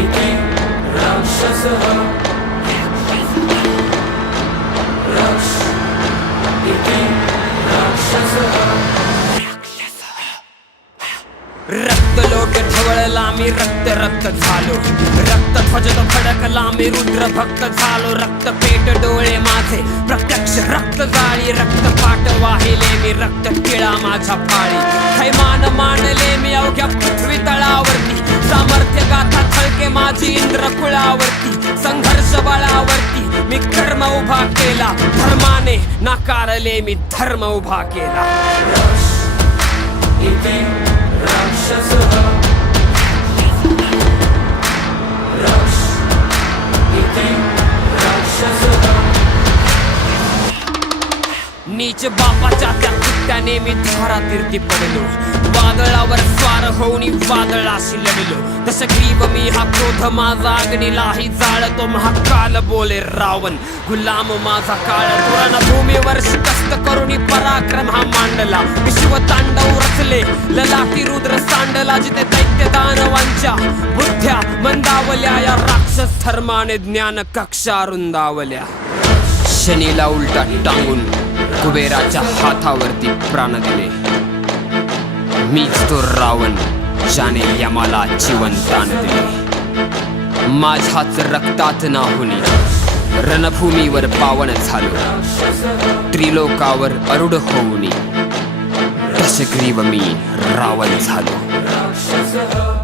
इति राक्षसः रक्ष इति राक्षसः रक्त लोट ढवळला मी रक्त रक्त झालो रक्त ध्वजत फडकला मी रुद्र भक्त झालो रक्त पेट डोळे माझे प्रत्यक्ष रक्त जाळी रक्त पाट वाहिले मी रक्त टिळा माझ्या पाळी थैमान मांडले मी अवघ्या पृथ्वी तळावरती सामर्थ्य गाथा छळके माझी इंद्र कुळावरती संघर्ष बळावरती मी कर्म उभा केला धर्माने नाकारले मी धर्म उभा केला इति राक्षसः रक्ष इति राक्षसः नीच बापाच्या त्या कुत्त्याने मी धारातीर्थी पडलो वादळावर स्वार होऊन वादळाशी लढलो तसं ग्रीव मी हा क्रोध माझा अग्नीलाही जाळतो महाकाल बोले रावण गुलाम माझा काळ रणभूमीवर शिकस्त करून पराक्रम हा मांडला विश्व तांडव रचले ललाटी रुद्र सांडला जिथे दैत्य दानवांच्या बुद्ध्या मंदावल्या या राक्षस धर्माने ज्ञान कक्षा रुंदावल्या शनीला उलटा टांगून कुबेराच्या हातावरती प्राण दिले मीच तो रावण ज्याने यमाला जीवनदान दिले माझ्याच रक्तात नाहुनी रणभूमीवर पावन झालो त्रिलोकावर अरुढ होऊनी दशग्रीव मी रावण झालो